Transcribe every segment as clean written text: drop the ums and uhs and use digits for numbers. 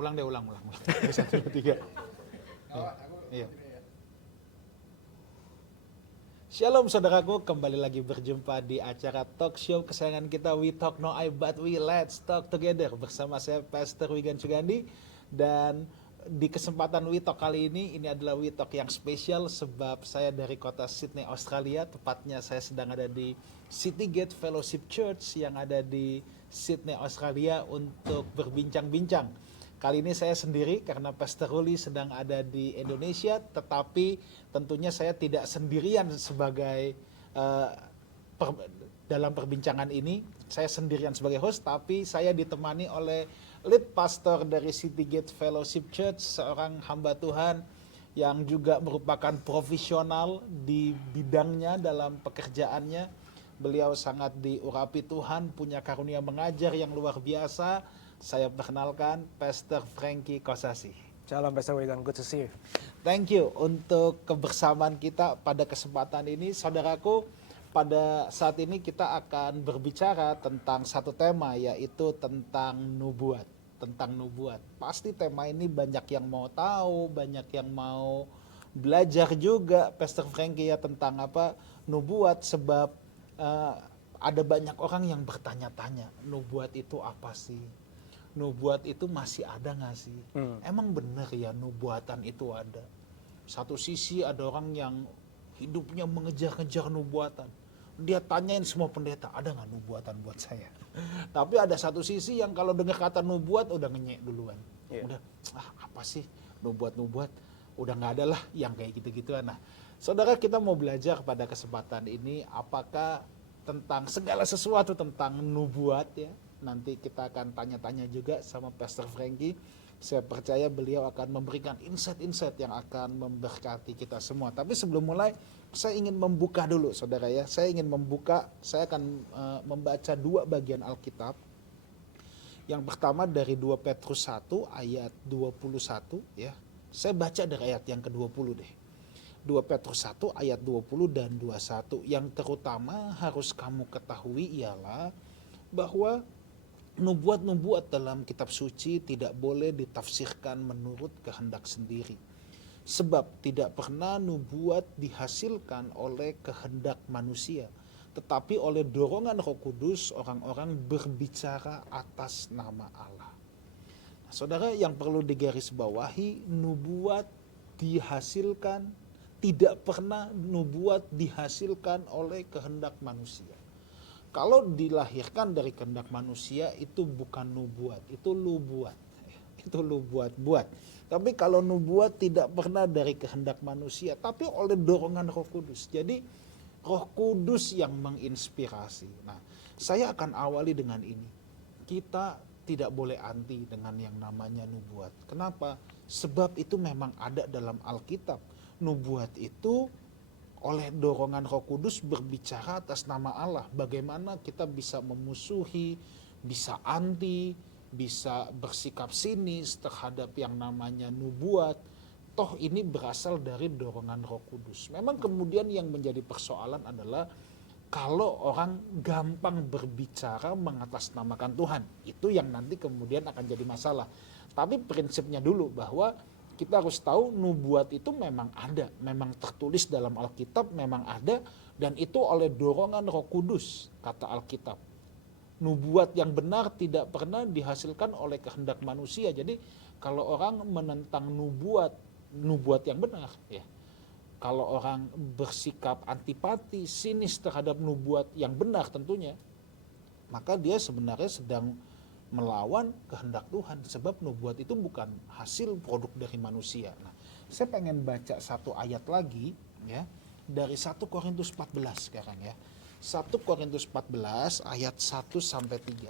Ulang deh, ulang. Dari 1, 2, 3. Iya. Shalom saudaraku, kembali lagi berjumpa di acara talk show kesayangan kita We Talk No I But We Let's Talk Together bersama saya Pastor Wigan Sugandi. Dan di kesempatan We Talk kali ini adalah We Talk yang spesial sebab saya dari kota Sydney, Australia. Tepatnya saya sedang ada di City Gate Fellowship Church yang ada di Sydney, Australia untuk berbincang-bincang. Kali ini saya sendiri karena Pastor Ruli sedang ada di Indonesia, tetapi tentunya saya tidak sendirian sebagai dalam perbincangan ini. Saya sendirian sebagai host, tapi saya ditemani oleh lead pastor dari City Gate Fellowship Church, seorang hamba Tuhan yang juga merupakan profesional di bidangnya dalam pekerjaannya. Beliau sangat diurapi Tuhan, punya karunia mengajar yang luar biasa. Saya perkenalkan Pastor Frankie Kosasi. Shalom Pastor Wigan, good to see you. Thank you untuk kebersamaan kita pada kesempatan ini. Saudaraku, pada saat ini kita akan berbicara tentang satu tema, yaitu tentang nubuat. Tentang nubuat. Pasti tema ini banyak yang mau tahu, banyak yang mau belajar juga Pastor Frankie ya tentang apa nubuat, sebab ada banyak orang yang bertanya-tanya, nubuat itu apa sih? Nubuat itu masih ada gak sih? Emang bener ya nubuatan itu ada? Satu sisi ada orang yang hidupnya mengejar-ngejar nubuatan. Dia tanyain semua pendeta, ada gak nubuatan buat saya? Tapi ada satu sisi yang kalau dengar kata nubuat udah ngenyek duluan. Udah, apa sih nubuat-nubuat? Udah gak ada lah yang kayak gitu-gituan. Nah, saudara, kita mau belajar pada kesempatan ini apakah tentang segala sesuatu tentang nubuat ya. Nanti kita akan tanya-tanya juga sama Pastor Frankie. Saya percaya beliau akan memberikan insight-insight yang akan memberkati kita semua. Tapi sebelum mulai, saya ingin membuka dulu saudara ya. Saya akan membaca 2 bagian Alkitab. Yang pertama dari 2 Petrus 1 ayat 21 ya. Saya baca dari ayat yang ke-20 deh. 2 Petrus 1 ayat 20 dan 21. Yang terutama harus kamu ketahui ialah bahwa nubuat-nubuat dalam kitab suci tidak boleh ditafsirkan menurut kehendak sendiri. Sebab tidak pernah nubuat dihasilkan oleh kehendak manusia, tetapi oleh dorongan Roh Kudus orang-orang berbicara atas nama Allah. Nah, saudara, yang perlu digarisbawahi, tidak pernah nubuat dihasilkan oleh kehendak manusia. Kalau dilahirkan dari kehendak manusia itu bukan nubuat, itu lubuat. Itu lubuat buat. Tapi kalau nubuat tidak pernah dari kehendak manusia, tapi oleh dorongan Roh Kudus. Jadi Roh Kudus yang menginspirasi. Nah, saya akan awali dengan ini. Kita tidak boleh anti dengan yang namanya nubuat. Kenapa? Sebab itu memang ada dalam Alkitab. Nubuat itu oleh dorongan Roh Kudus berbicara atas nama Allah. Bagaimana kita bisa memusuhi, bisa anti, bisa bersikap sinis terhadap yang namanya nubuat. Toh ini berasal dari dorongan Roh Kudus. Memang kemudian yang menjadi persoalan adalah kalau orang gampang berbicara mengatasnamakan Tuhan. Itu yang nanti kemudian akan jadi masalah. Tapi prinsipnya dulu bahwa kita harus tahu nubuat itu memang ada, memang tertulis dalam Alkitab, memang ada, dan itu oleh dorongan Roh Kudus, kata Alkitab. Nubuat yang benar tidak pernah dihasilkan oleh kehendak manusia. Jadi kalau orang menentang nubuat yang benar, ya. Kalau orang bersikap antipati, sinis terhadap nubuat yang benar tentunya, maka dia sebenarnya sedang melawan kehendak Tuhan, sebab nubuat itu bukan hasil produk dari manusia. Nah, saya pengen baca satu ayat lagi ya dari 1 Korintus 14 sekarang ya. 1 Korintus 14 ayat 1 sampai 3.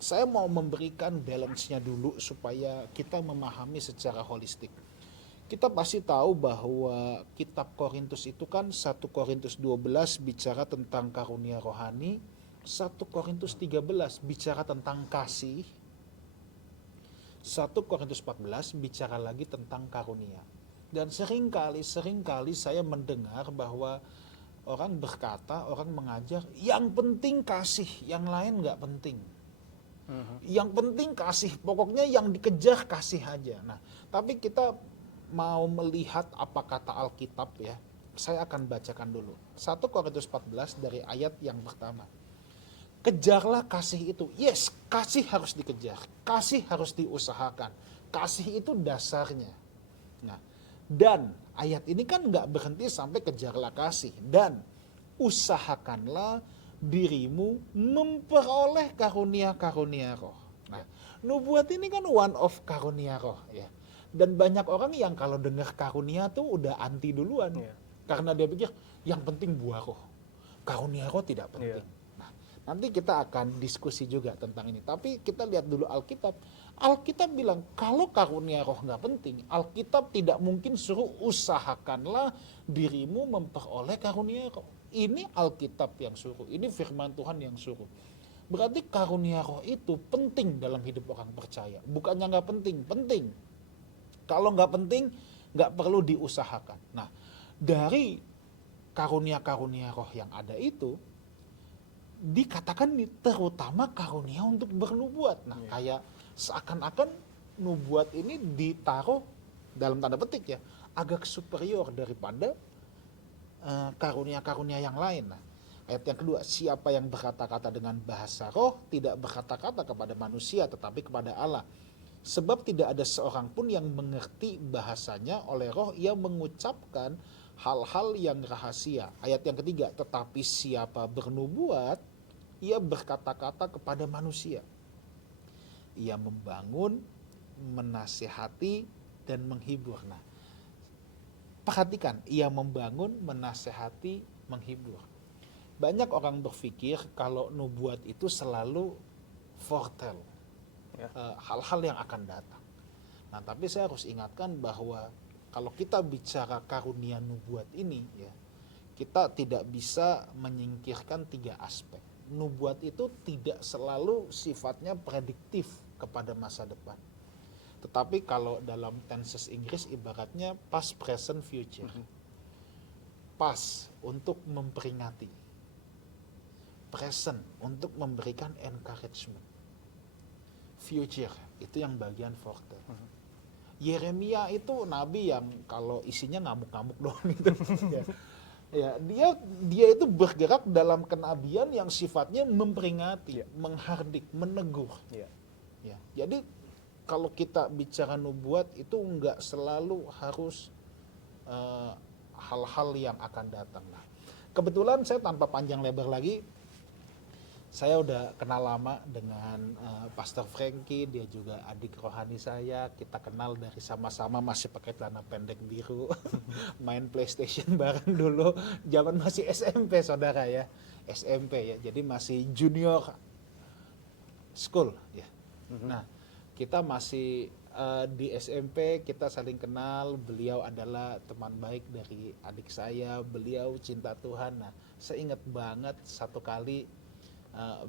Saya mau memberikan balance-nya dulu supaya kita memahami secara holistik. Kita pasti tahu bahwa kitab Korintus itu kan 1 Korintus 12 bicara tentang karunia rohani, 1 Korintus 13 bicara tentang kasih, 1 Korintus 14 bicara lagi tentang karunia. Dan seringkali saya mendengar bahwa orang berkata, orang mengajar, yang penting kasih, yang lain gak penting. Yang penting kasih, pokoknya yang dikejar kasih aja. Nah, tapi kita mau melihat apa kata Alkitab ya. Saya akan bacakan dulu. 1 Korintus 14 dari ayat yang pertama. Kejarlah kasih itu. Yes, kasih harus dikejar. Kasih harus diusahakan. Kasih itu dasarnya. Nah, dan ayat ini kan nggak berhenti sampai kejarlah kasih. Dan usahakanlah dirimu memperoleh karunia-karunia roh. Nah, nubuat ini kan one of karunia roh ya. Dan banyak orang yang kalau dengar karunia tuh udah anti duluan. Karena dia pikir yang penting buah roh. Karunia roh tidak penting. Nah, nanti kita akan diskusi juga tentang ini. Tapi kita lihat dulu Alkitab. Alkitab bilang kalau karunia roh nggak penting, Alkitab tidak mungkin suruh usahakanlah dirimu memperoleh karunia roh. Ini Alkitab yang suruh, ini firman Tuhan yang suruh. Berarti karunia roh itu penting dalam hidup orang percaya. Bukannya nggak penting, penting. Kalau nggak penting, nggak perlu diusahakan. Nah, dari karunia-karunia roh yang ada itu, dikatakan terutama karunia untuk bernubuat. Nah, kayak seakan-akan nubuat ini ditaruh dalam tanda petik ya, agak superior daripada karunia-karunia yang lain. Nah, ayat yang kedua, siapa yang berkata-kata dengan bahasa roh tidak berkata-kata kepada manusia tetapi kepada Allah. Sebab tidak ada seorang pun yang mengerti bahasanya, oleh roh ia mengucapkan hal-hal yang rahasia. Ayat yang ketiga, tetapi siapa bernubuat ia berkata-kata kepada manusia. Ia membangun, menasihati dan menghibur. Nah, perhatikan, ia membangun, menasehati, menghibur. Banyak orang berpikir kalau nubuat itu selalu foretell, hal-hal yang akan datang. Nah, tapi saya harus ingatkan bahwa kalau kita bicara karunia nubuat ini, ya, kita tidak bisa menyingkirkan 3 aspek. Nubuat itu tidak selalu sifatnya prediktif kepada masa depan. Tetapi kalau dalam tenses Inggris ibaratnya past, present, future. Past untuk memperingati. Present untuk memberikan encouragement. Future itu yang bagian foretell. Yeremia itu nabi yang kalau isinya ngamuk-ngamuk doang gitu. Ya, dia itu bergerak dalam kenabian yang sifatnya memperingati, menghardik, menegur. Ya, jadi kalau kita bicara nubuat itu enggak selalu harus hal-hal yang akan datang. Nah, kebetulan saya tanpa panjang lebar lagi, saya udah kenal lama dengan Pastor Frankie, dia juga adik rohani saya. Kita kenal dari sama-sama masih pakai celana pendek biru, main PlayStation bareng dulu, zaman masih SMP saudara ya, SMP ya, jadi masih junior school ya. Nah, kita masih di SMP, kita saling kenal. Beliau adalah teman baik dari adik saya, beliau cinta Tuhan. Nah, saya ingat banget satu kali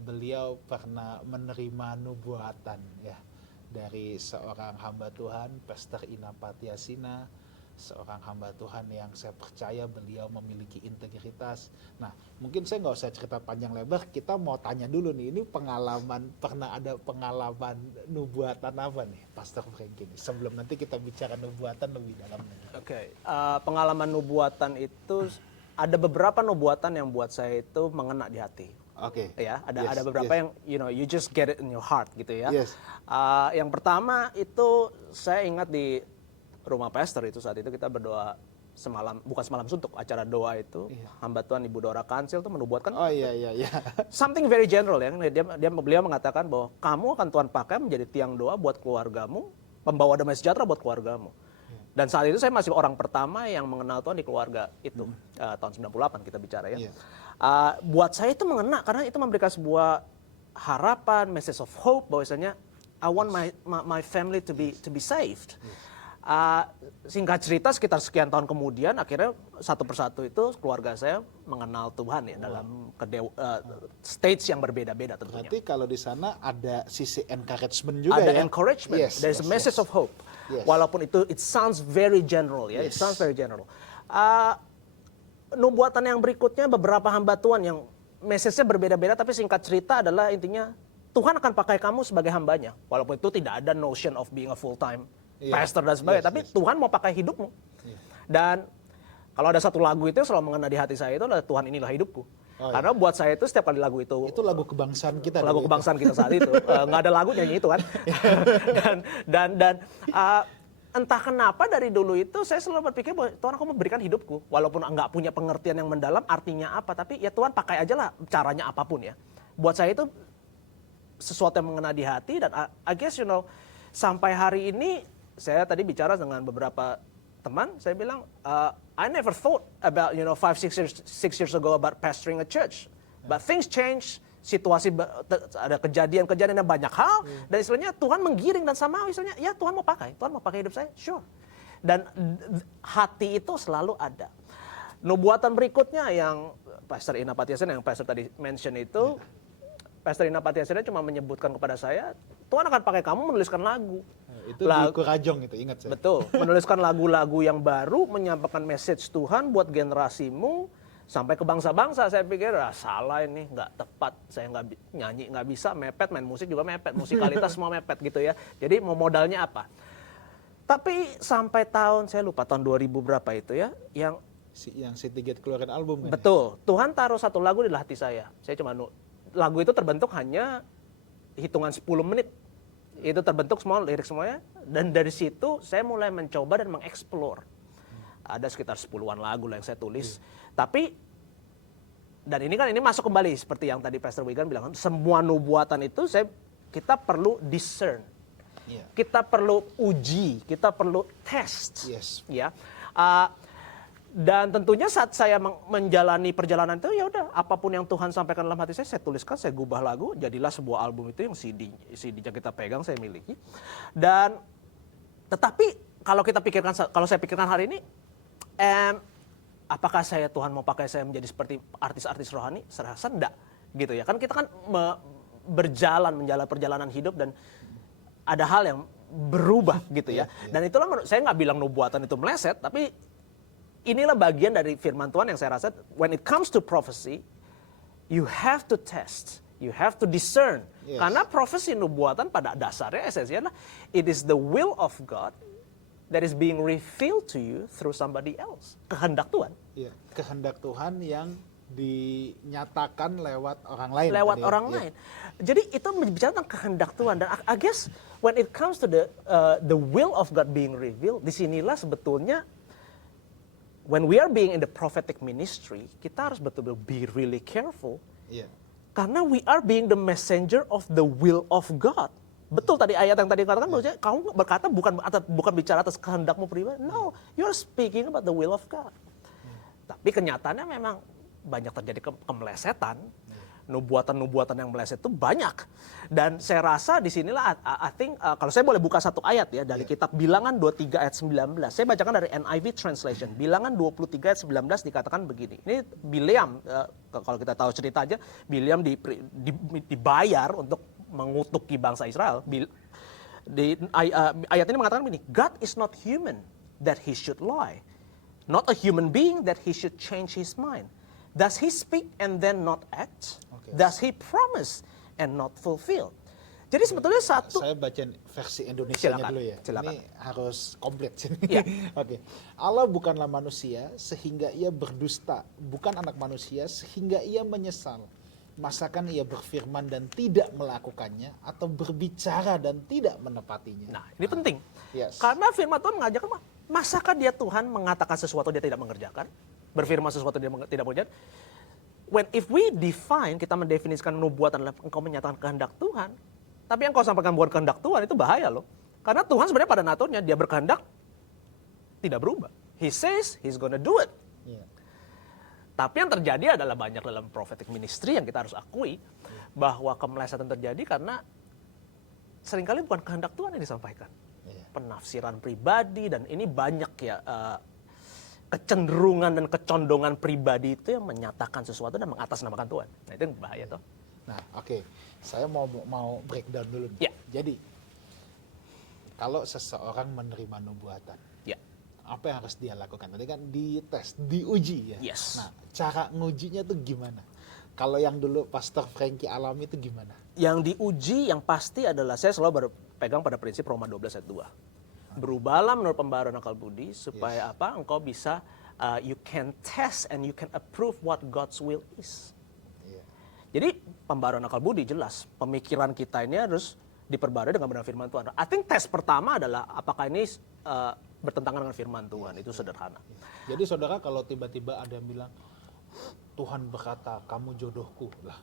beliau pernah menerima nubuatan ya dari seorang hamba Tuhan, Pastor Ina Patiasina, seorang hamba Tuhan yang saya percaya beliau memiliki integritas. Nah, mungkin saya nggak usah cerita panjang lebar, kita mau tanya dulu nih, ini pengalaman, pernah ada pengalaman nubuatan apa nih, Pastor Frankie ini, sebelum nanti kita bicara nubuatan lebih dalam lagi. Oke, pengalaman nubuatan itu ada beberapa nubuatan yang buat saya itu mengena di hati. Oke. Ya, ada beberapa yang you just get it in your heart gitu ya. Yes. Yang pertama itu saya ingat di rumah pastor itu saat itu kita berdoa semalam, bukan semalam suntuk, acara doa itu hamba Tuhan Ibu Dora Kansil itu menubuatkan. Oh iya. Something very general ya. Beliau mengatakan bahwa kamu akan Tuhan pakai menjadi tiang doa buat keluargamu, pembawa damai sejahtera buat keluargamu. Dan saat itu saya masih orang pertama yang mengenal Tuhan di keluarga itu. Tahun 98 kita bicara ya. Buat saya itu mengena karena itu memberikan sebuah harapan, message of hope bahwasanya I want my family to be saved. Singkat cerita sekitar sekian tahun kemudian akhirnya satu persatu itu keluarga saya mengenal Tuhan ya dalam stage yang berbeda-beda tentunya. Berarti kalau di sana ada sisi encouragement juga ada ya. Encouragement, there's a message of hope. Yes. Walaupun it sounds very general ya, it sounds very general. Nubuatan yang berikutnya beberapa hamba Tuhan yang message-nya berbeda-beda tapi singkat cerita adalah intinya Tuhan akan pakai kamu sebagai hambanya. Walaupun itu tidak ada notion of being a full-time pastor dan sebagainya. Tapi Tuhan mau pakai hidupmu. Dan kalau ada satu lagu itu selalu mengena di hati saya itu adalah Tuhan inilah hidupku. Karena buat saya itu setiap kali lagu itu lagu kebangsaan kita. Lagu kebangsaan kita saat itu. Nggak ada lagu nyanyi itu kan. dan entah kenapa dari dulu itu saya selalu berpikir bahwa Tuhan aku memberikan hidupku. Walaupun nggak punya pengertian yang mendalam artinya apa. Tapi ya Tuhan pakai aja lah caranya apapun ya. Buat saya itu sesuatu yang mengena di hati. Dan I guess sampai hari ini saya tadi bicara dengan beberapa teman. Saya bilang I never thought about 5-6 years ago about pastoring a church. But things change. Situasi ada kejadian-kejadian yang banyak hal dan istilahnya Tuhan menggiring dan sama istilahnya ya Tuhan mau pakai hidup saya, sure. Dan hati itu selalu ada. Nubuatan berikutnya yang Pastor Ina Patiasen yang Pastor tadi mention itu, Pastor Ina Patiasen cuma menyebutkan kepada saya, Tuhan akan pakai kamu menuliskan lagu. Itu di Kurajong itu, ingat saya. Betul, menuliskan lagu-lagu yang baru, menyampaikan message Tuhan buat generasimu, sampai ke bangsa-bangsa. Saya pikir salah ini, nggak tepat. Saya nggak nyanyi, nggak bisa, mepet, main musik juga mepet, musikalitas semua mepet gitu ya. Jadi mau modalnya apa? Tapi sampai saya lupa tahun 2000 berapa itu ya, yang Citygate keluarin album kan? Betul, Tuhan taruh satu lagu di hati saya. Saya cuma lagu itu terbentuk hanya hitungan 10 menit. Itu terbentuk semua, lirik semuanya. Dan dari situ saya mulai mencoba dan mengeksplor. Ada sekitar 10-an lagu lah yang saya tulis. Tapi, dan ini masuk kembali seperti yang tadi Pastor Wigan bilang. Semua nubuatan itu kita perlu discern. Kita perlu uji, kita perlu test. Ya. Dan tentunya saat saya menjalani perjalanan itu ya udah apapun yang Tuhan sampaikan dalam hati saya tuliskan, saya gubah lagu, jadilah sebuah album itu yang CD-nya kita pegang, saya miliki. Dan tetapi kalau saya pikirkan hari ini, apakah Tuhan mau pakai saya menjadi seperti artis-artis rohani? Saya rasa enggak, gitu ya. Kan kita kan menjalani perjalanan hidup dan ada hal yang berubah gitu ya. Dan itulah saya nggak bilang nubuatan itu meleset, tapi inilah bagian dari firman Tuhan yang saya rasa when it comes to prophecy, you have to test, you have to discern. Karena profesi nubuatan pada dasarnya esensinya adalah it is the will of God that is being revealed to you through somebody else. Kehendak Tuhan. Kehendak Tuhan yang dinyatakan lewat orang lain. Lewat orang lain. Jadi itu berbicara tentang kehendak Tuhan. Dan I guess when it comes to the will of God being revealed, disinilah sebetulnya when we are being in the prophetic ministry, kita harus betul-betul be really careful. Karena we are being the messenger of the will of God. Betul tadi ayat yang tadi katakan, kamu berkata bukan bicara atas kehendakmu pribadi. No, you are speaking about the will of God. Tapi kenyataannya memang banyak terjadi kemelesetan. Nubuatan-nubuatan yang meleset itu banyak. Dan saya rasa disinilah, I think, kalau saya boleh buka satu ayat ya, dari kitab Bilangan 23 ayat 19. Saya bacakan dari NIV Translation. Bilangan 23 ayat 19 dikatakan begini. Ini Bileam, kalau kita tahu cerita aja, Bileam dibayar untuk mengutuki bangsa Israel. Ayat ini mengatakan begini, God is not human that he should lie. Not a human being that he should change his mind. Does he speak and then not act? Does he promise and not fulfill? Jadi sebetulnya saya baca versi Indonesianya dulu ya. Silakan. Ini harus komplit sini. Allah bukanlah manusia sehingga ia berdusta, bukan anak manusia sehingga ia menyesal. Masakan ia berfirman dan tidak melakukannya, atau berbicara dan tidak menepatinya. Nah, ini penting. Karena firman Tuhan mengajarkan, masakan dia Tuhan mengatakan sesuatu dia tidak mengerjakan, berfirman sesuatu dia tidak mengerjakan. If we define, kita mendefinisikan nubuatan adalah engkau menyatakan kehendak Tuhan, tapi yang kau sampaikan bukan kehendak Tuhan, itu bahaya loh. Karena Tuhan sebenarnya pada naturnya, dia berkehendak, tidak berubah. He says, he's gonna do it. Tapi yang terjadi adalah banyak dalam prophetic ministry yang kita harus akui, bahwa kemelesetan terjadi karena seringkali bukan kehendak Tuhan yang disampaikan. Penafsiran pribadi, dan ini banyak ya, kecenderungan dan kecondongan pribadi itu yang menyatakan sesuatu dan mengatasnamakan Tuhan. Nah, itu yang bahaya toh. Nah, saya mau breakdown dulu nih. Jadi, kalau seseorang menerima nubuatan, apa yang harus dia lakukan? Tadi kan dites, diuji ya. Nah, cara ngujinya tuh gimana? Kalau yang dulu Pastor Frankie alami itu gimana? Yang diuji yang pasti adalah saya selalu berpegang pada prinsip Roma 12 ayat 2. Berubahlah menurut pembaharuan akal budi supaya apa? Engkau bisa you can test and you can approve what God's will is. Iya. Jadi pembaharuan akal budi jelas pemikiran kita ini harus diperbarui dengan benar firman Tuhan. I think tes pertama adalah apakah ini bertentangan dengan firman Tuhan. Itu sederhana. Jadi saudara kalau tiba-tiba ada yang bilang Tuhan berkata kamu jodohku lah.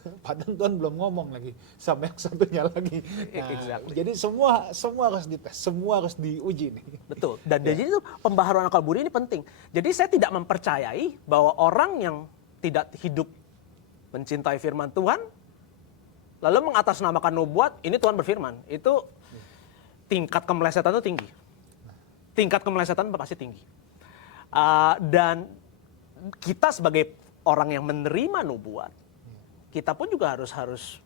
Padahal Tuhan belum ngomong lagi sama yang satunya lagi. Nah, Exactly. Jadi semua harus dites, semua harus diuji nih. Betul. Dan jadi itu pembaharuan akal budi ini penting. Jadi saya tidak mempercayai bahwa orang yang tidak hidup mencintai firman Tuhan lalu mengatasnamakan nubuat, ini Tuhan berfirman. Itu tingkat kemelesetan itu tinggi. Tingkat kemelesetan pasti tinggi. Dan kita sebagai orang yang menerima nubuat, kita pun juga harus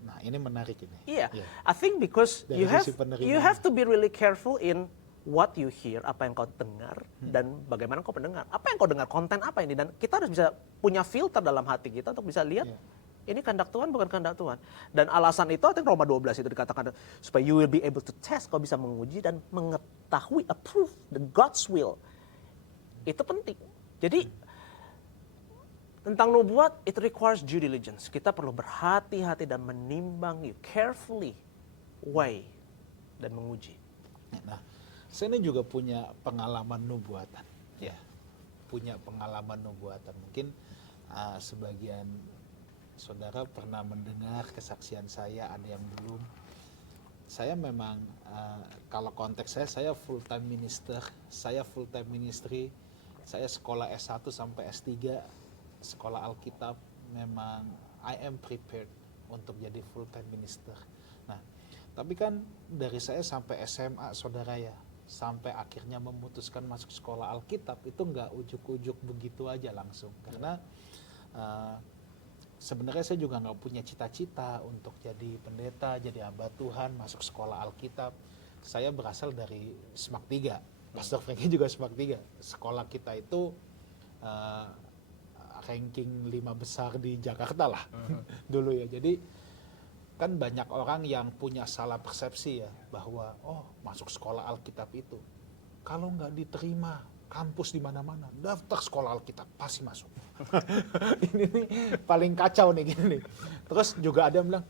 Nah ini menarik ini. iya. Iya. I think because Dari sisi penerimaan. you have to be really careful in what you hear, apa yang kau dengar dan bagaimana kau mendengar. Apa yang kau dengar, konten apa ini, dan kita harus bisa punya filter dalam hati kita untuk bisa lihat ini kehendak Tuhan bukan kehendak Tuhan. Dan alasan itu I think Roma 12 itu dikatakan supaya you will be able to test, kau bisa menguji dan mengetahui, approve the God's will. Itu penting. Jadi tentang nubuat, it requires due diligence. Kita perlu berhati-hati dan menimbang, you carefully weigh dan menguji. Nah, saya ini juga punya pengalaman nubuatan. Ya, punya pengalaman nubuatan. Mungkin sebagian saudara pernah mendengar kesaksian saya, ada yang belum. Saya memang, kalau konteks saya full time minister, saya full time ministry, saya sekolah S1 sampai S3, sekolah Alkitab, memang I am prepared untuk jadi full time minister. Nah, tapi kan dari saya sampai SMA saudara ya, sampai akhirnya memutuskan masuk sekolah Alkitab itu nggak ujuk-ujuk begitu aja langsung. Karena sebenarnya saya juga nggak punya cita-cita untuk jadi pendeta, jadi hamba Tuhan, masuk sekolah Alkitab. Saya berasal dari SMAK 3, Pastor Frankie juga SMAK 3. Sekolah kita itu ranking 5 besar di Jakarta lah dulu ya. Jadi kan banyak orang yang punya salah persepsi ya bahwa masuk sekolah Alkitab itu kalau nggak diterima kampus di mana-mana daftar sekolah Alkitab pasti masuk. Ini nih paling kacau nih gini nih. Terus juga ada yang bilang,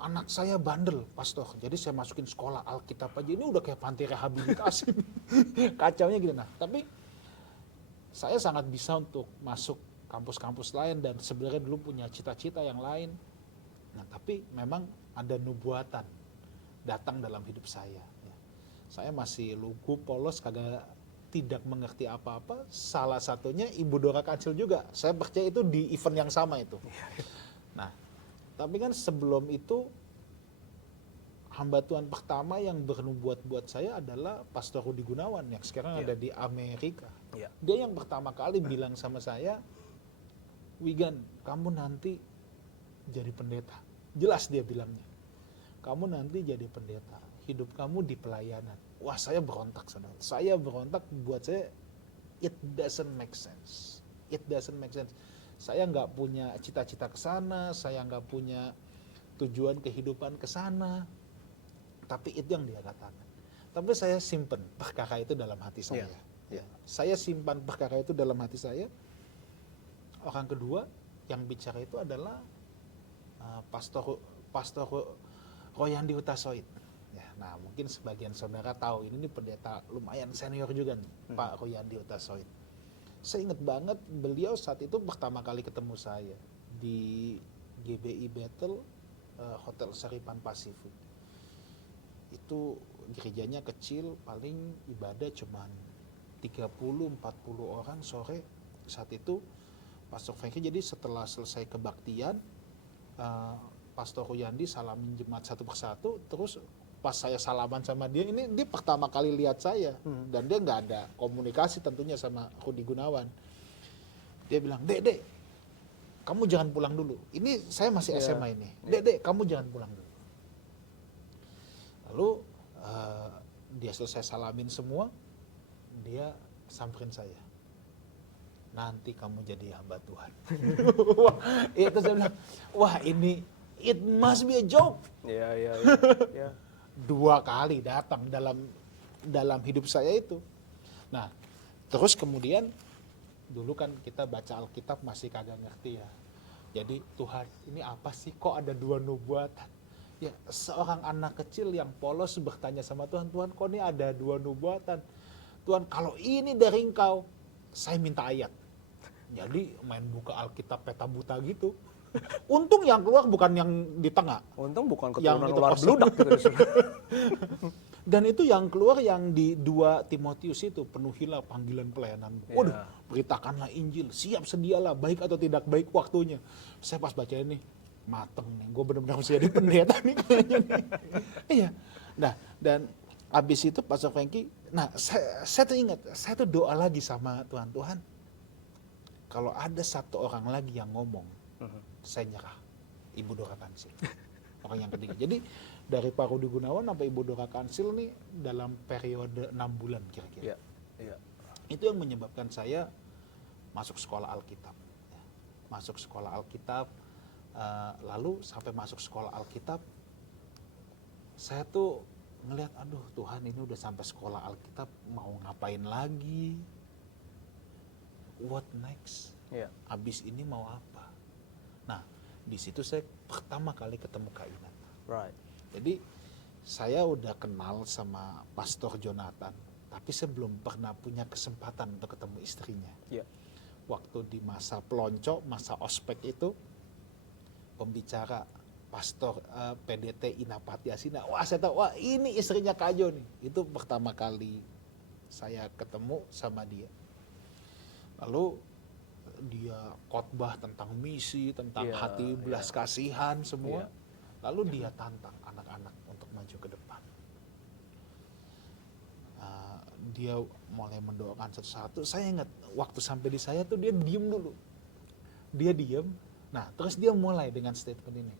anak saya bandel pastor, jadi saya masukin sekolah Alkitab aja, ini udah kayak panti rehabilitasi. Kacaunya gitu. Nah tapi saya sangat bisa untuk masuk kampus-kampus lain dan sebenarnya dulu punya cita-cita yang lain. Nah, tapi memang ada nubuatan datang dalam hidup saya. Saya masih lugu, polos, tidak mengerti apa-apa. Salah satunya Ibu Dora Kancil juga. Saya percaya itu di event yang sama itu. Nah, tapi kan sebelum itu hamba Tuhan pertama yang bernubuat buat saya adalah Pastor Rudi Gunawan yang sekarang ada di Amerika. Dia yang pertama kali bilang sama saya, Wigan, kamu nanti jadi pendeta. Jelas dia bilangnya. Kamu nanti jadi pendeta. Hidup kamu di pelayanan. Wah, saya berontak, saudara. Saya berontak, buat saya, it doesn't make sense. It doesn't make sense. Saya nggak punya cita-cita ke sana, saya nggak punya tujuan kehidupan ke sana. Tapi itu yang dia katakan. Tapi saya simpen perkara itu dalam hati saya. Saya simpan perkara itu dalam hati saya. Orang kedua yang bicara itu adalah Pastor Royandi Hutasoid. Ya, nah mungkin sebagian saudara tahu ini pendeta lumayan senior juga nih, Pak Royandi Hutasoid. Saya ingat banget beliau saat itu pertama kali ketemu saya di GBI Battle Hotel Saripan Pasifik. Itu gerejanya kecil, paling ibadah cuman 30-40 orang sore. Saat itu Pastor Frankie, jadi setelah selesai kebaktian, Pastor Royandi salamin jemaat satu persatu, terus pas saya salaman sama dia, ini dia pertama kali lihat saya, dan dia nggak ada komunikasi tentunya sama Rudi Gunawan. Dia bilang, Dek, kamu jangan pulang dulu. Ini saya masih SMA ini. Dek, kamu jangan pulang dulu. Lalu dia selesai salamin semua, dia samperin saya. nanti kamu jadi hamba Tuhan. Wah, itu saya bilang, wah ini it must be a joke. Iya. 2 kali datang dalam hidup saya itu. Nah, terus kemudian dulu kan kita baca Alkitab masih kagak ngerti ya. Jadi Tuhan ini apa sih kok ada 2 nubuatan? Ya seorang anak kecil yang polos bertanya sama Tuhan, Tuhan kok ini ada 2 nubuatan? Tuhan kalau ini dari Engkau, saya minta ayat. Jadi main buka Alkitab peta buta gitu. Untung yang keluar bukan yang di tengah. Untung bukan Yang keturunan itu ular kosong. beludak gitu disuruh. Dan itu yang keluar yang di 2 Timotius itu, penuhilah panggilan pelayananmu. Waduh, Ya. beritakanlah Injil, siap sedialah, baik atau tidak baik waktunya. Saya pas baca ini, mateng nih, gue benar-benar mesti jadi pendeta nih kayaknya nih. Iya. Nah, dan abis itu Pastor Frankie, nah saya tuh ingat, saya tuh doa lagi sama Tuhan, Tuhan, kalau ada 1 orang lagi yang ngomong, saya nyerah. Ibu Dora Kansil. Orang yang ketiga. Jadi dari Pak Rudi Gunawan sampai Ibu Dora Kansil nih dalam periode 6 bulan kira-kira. Iya. Itu yang menyebabkan saya masuk sekolah Alkitab. Ya. Masuk sekolah Alkitab, lalu sampai masuk sekolah Alkitab, saya tuh ngelihat, aduh Tuhan ini udah sampai sekolah Alkitab, mau ngapain lagi? What next? Iya. Abis ini mau apa? Nah, di situ saya pertama kali ketemu Kak Inan. Right. Jadi saya udah kenal sama Pastor Jonathan, tapi saya belum pernah punya kesempatan untuk ketemu istrinya. Iya. Waktu di masa pelonco, masa ospek itu, pembicara Pastor PDT Inapati Asina, wah saya tahu, wah ini istrinya Kak Jo nih. Itu pertama kali saya ketemu sama dia. Lalu dia khotbah tentang misi, tentang Iya, hati belas iya. kasihan semua. Iya. Lalu dia tantang anak-anak untuk maju ke depan. Dia mulai mendoakan satu-satu. Saya ingat waktu sampai di saya tuh dia diem dulu. Dia diem. Nah terus dia mulai dengan statement ini.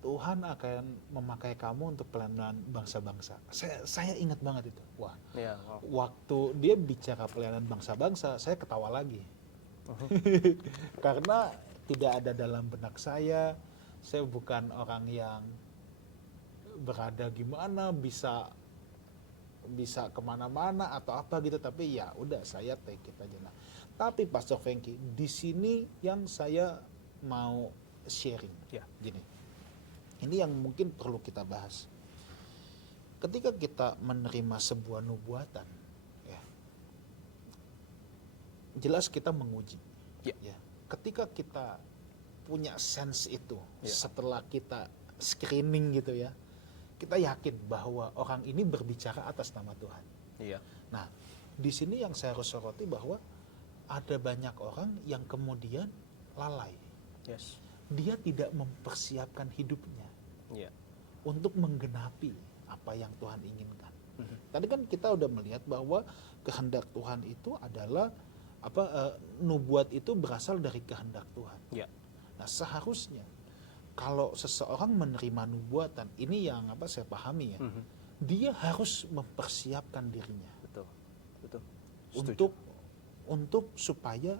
Tuhan akan memakai kamu untuk pelayanan bangsa-bangsa. Saya ingat banget itu. Wah, Iya. waktu dia bicara pelayanan bangsa-bangsa, saya ketawa lagi. Karena tidak ada dalam benak saya bukan orang yang berada gimana, bisa kemana-mana atau apa gitu. Tapi ya udah saya take it aja. Nah, tapi Pastor Frankie, di sini yang saya mau sharing. Ya. Gini, ini yang mungkin perlu kita bahas. Ketika kita menerima sebuah nubuatan, ya, jelas kita menguji. Ya. Ya. Ketika kita punya sense itu, Ya. setelah kita screening gitu ya, kita yakin bahwa orang ini berbicara atas nama Tuhan. Iya. Nah, di sini yang saya harus soroti bahwa ada banyak orang yang kemudian lalai. Yes. Dia tidak mempersiapkan hidupnya Iya. untuk menggenapi apa yang Tuhan inginkan. Tadi kan kita udah melihat bahwa kehendak Tuhan itu adalah nubuat itu berasal dari kehendak Tuhan. Iya. Nah, seharusnya kalau seseorang menerima nubuatan, ini yang saya pahami ya, dia harus mempersiapkan dirinya Betul. Setuju. untuk supaya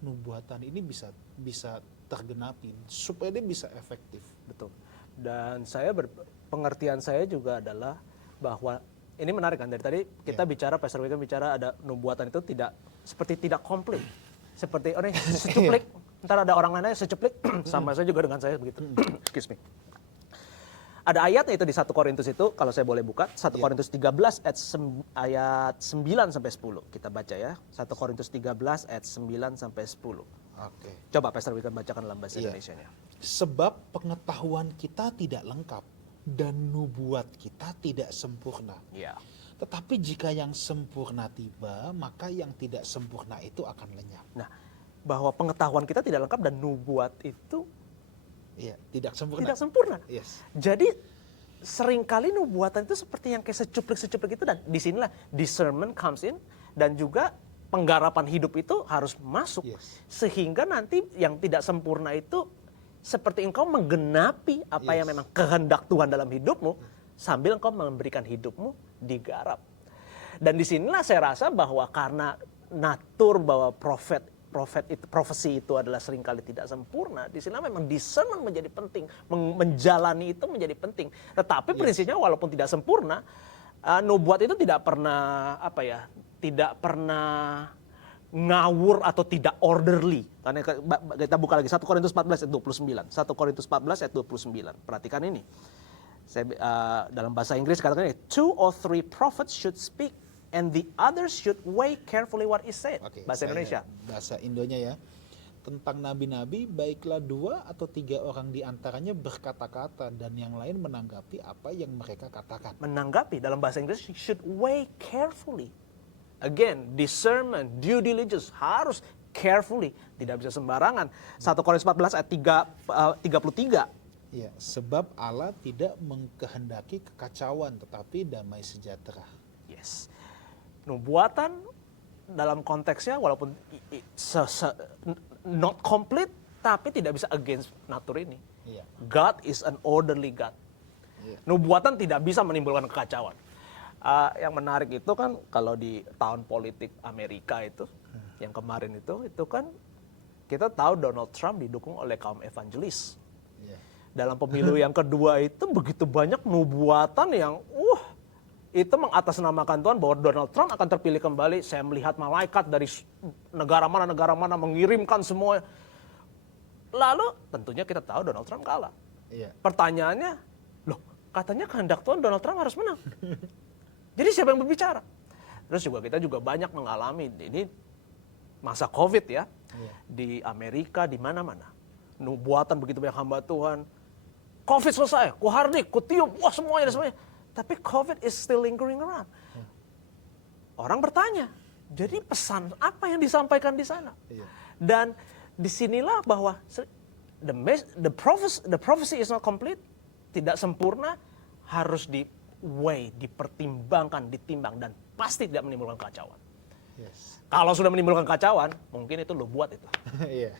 nubuatan ini bisa tergenapi, supaya dia bisa efektif. Betul. Dan pengertian saya juga adalah bahwa ini menarik kan, dari tadi kita bicara, Pastor Wigan bicara ada nubuatan itu tidak komplit. Seperti ini secuplik, ntar ada orang lainnya secuplik, sama saya juga dengan saya begitu. Excuse me. Ada ayatnya itu di 1 Korintus itu, kalau saya boleh buka, 1 Korintus 13 ayat 9 sampai 10. Kita baca ya, 1 Korintus 13 ayat 9 sampai 10. Oke. Coba Pastor Wigan bacakan dalam bahasa Iya. Indonesianya. Sebab pengetahuan kita tidak lengkap dan nubuat kita tidak sempurna. Iya. Tetapi jika yang sempurna tiba, maka yang tidak sempurna itu akan lenyap. Nah, bahwa pengetahuan kita tidak lengkap dan nubuat itu Iya, tidak sempurna. tidak sempurna. Yes. Jadi seringkali nubuatan itu seperti yang kayak secuplik-secuplik itu, dan disinilah discernment comes in, dan juga penggarapan hidup itu harus masuk. Yes. Sehingga nanti yang tidak sempurna itu seperti engkau menggenapi apa yang memang kehendak Tuhan dalam hidupmu, sambil engkau memberikan hidupmu digarap. Dan disinilah saya rasa bahwa karena natur bahwa profesi itu adalah seringkali tidak sempurna, di sini memang discernment menjadi penting, menjalani itu menjadi penting. Tetapi prinsipnya walaupun tidak sempurna, nubuat itu tidak pernah tidak pernah ngawur atau tidak orderly. Karena kita buka lagi 1 Korintus 14 ayat 29. 1 Korintus 14 ayat 29. Perhatikan ini. Dalam bahasa Inggris katakan ini, 2 or 3 prophets should speak and the others should weigh carefully what is said. Oke, Bahasa Indonesia. Bahasa Indonya ya. Tentang nabi-nabi, baiklah 2 atau 3 orang di antaranya berkata-kata dan yang lain menanggapi apa yang mereka katakan. Menanggapi dalam bahasa Inggris should weigh carefully. Again, discernment, due diligence harus carefully, tidak bisa sembarangan. 1 Korintus 14 ayat 33. Ya, sebab Allah tidak mengkehendaki kekacauan tetapi damai sejahtera. Yes. Nubuatan dalam konteksnya walaupun not complete tapi tidak bisa against natur ini. Iya. God is an orderly God. Iya. Nubuatan tidak bisa menimbulkan kekacauan. Yang menarik itu kan kalau di tahun politik Amerika itu, yang kemarin itu kan kita tahu Donald Trump didukung oleh kaum evangelis. Iya. Dalam pemilu yang kedua itu begitu banyak nubuatan yang itu mengatasnamakan Tuhan bahwa Donald Trump akan terpilih kembali. Saya melihat malaikat dari negara mana mengirimkan semua. Lalu tentunya kita tahu Donald Trump kalah. Iya. Pertanyaannya, loh katanya kehendak Tuhan Donald Trump harus menang. Jadi siapa yang berbicara? Terus kita juga banyak mengalami ini masa COVID ya. Iya. Di Amerika, di mana-mana. Nubuatan begitu banyak hamba Tuhan. COVID selesai, ku hardik, ku tiup, wah semuanya. Tapi COVID is still lingering around. Orang bertanya, jadi pesan apa yang disampaikan di sana? Iya. Dan disinilah bahwa the prophecy is not complete, tidak sempurna, harus dipertimbangkan, ditimbang, dan pasti tidak menimbulkan kekacauan. Yes. Kalau sudah menimbulkan kekacauan, mungkin itu lo buat itu. Iya.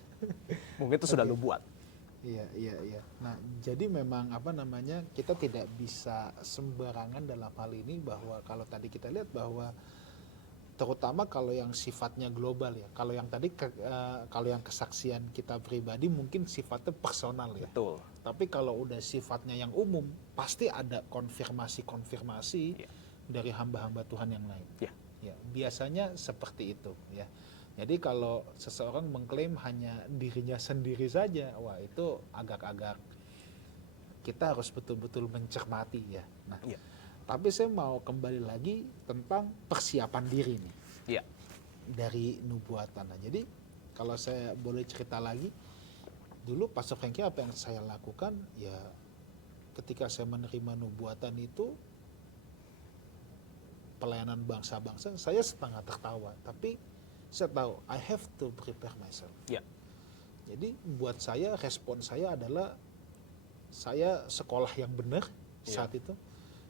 Mungkin itu sudah lo buat. Iya. Nah, jadi memang kita tidak bisa sembarangan dalam hal ini bahwa kalau tadi kita lihat bahwa terutama kalau yang sifatnya global ya. Kalau yang tadi kalau yang kesaksian kita pribadi mungkin sifatnya personal ya. Betul. Tapi kalau udah sifatnya yang umum, pasti ada konfirmasi Ya. dari hamba-hamba Tuhan yang lain. Ya. Ya, biasanya seperti itu ya. Jadi kalau seseorang mengklaim hanya dirinya sendiri saja, wah itu agak-agak kita harus betul-betul mencermati ya. Nah, Ya. tapi saya mau kembali lagi tentang persiapan diri nih Ya. dari nubuatan. Nah, jadi kalau saya boleh cerita lagi, dulu Pastor Frankie apa yang saya lakukan ya ketika saya menerima nubuatan itu pelayanan bangsa-bangsa, saya setengah tertawa, tapi saya tahu I have to prepare myself. Ya. Jadi buat saya respon saya adalah saya sekolah yang benar saat itu.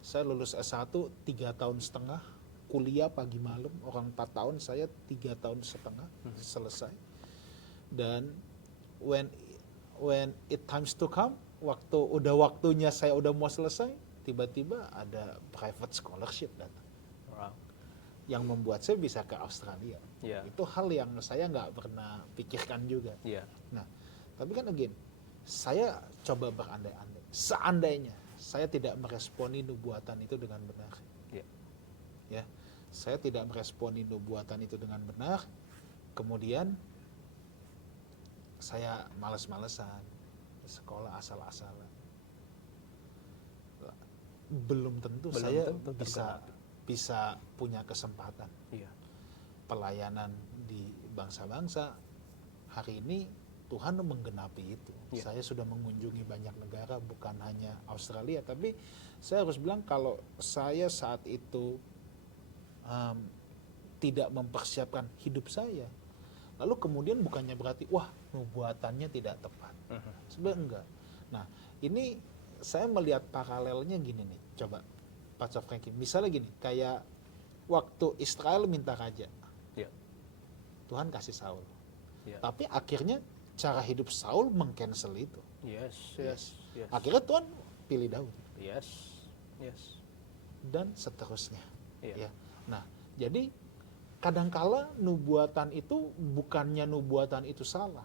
Saya lulus S1 3 tahun setengah, kuliah pagi malam, orang 4 tahun, saya 3 tahun setengah selesai. Dan when it times to come, waktunya saya udah mau selesai, tiba-tiba ada private scholarship datang. Wow. Yang membuat saya bisa ke Australia. Ya. Itu hal yang saya nggak pernah pikirkan juga. Ya. Nah, tapi kan again, saya coba berandai-andai. Seandainya saya tidak meresponi nubuatan itu dengan benar. Ya, saya tidak meresponi nubuatan itu dengan benar. Kemudian saya malas-malesan, sekolah asal-asalan. Belum tentu saya bisa punya kesempatan. Iya. Pelayanan di bangsa-bangsa. Hari ini Tuhan menggenapi itu. Iya. Saya sudah mengunjungi banyak negara, bukan hanya Australia, tapi saya harus bilang kalau saya saat itu tidak mempersiapkan hidup saya, lalu kemudian bukannya berarti wah nubuatannya tidak tepat. Sebenarnya enggak. Nah, ini saya melihat paralelnya gini nih. Coba Pastor Frankie, misalnya gini, kayak waktu Israel minta raja, Ya. Tuhan kasih Saul. Ya. Tapi akhirnya cara hidup Saul meng-cancel itu. Yes. Akhirnya Tuhan pilih Daud Yes. dan seterusnya. Iya. Ya. Nah, jadi kadangkala nubuatan itu bukannya nubuatan itu salah.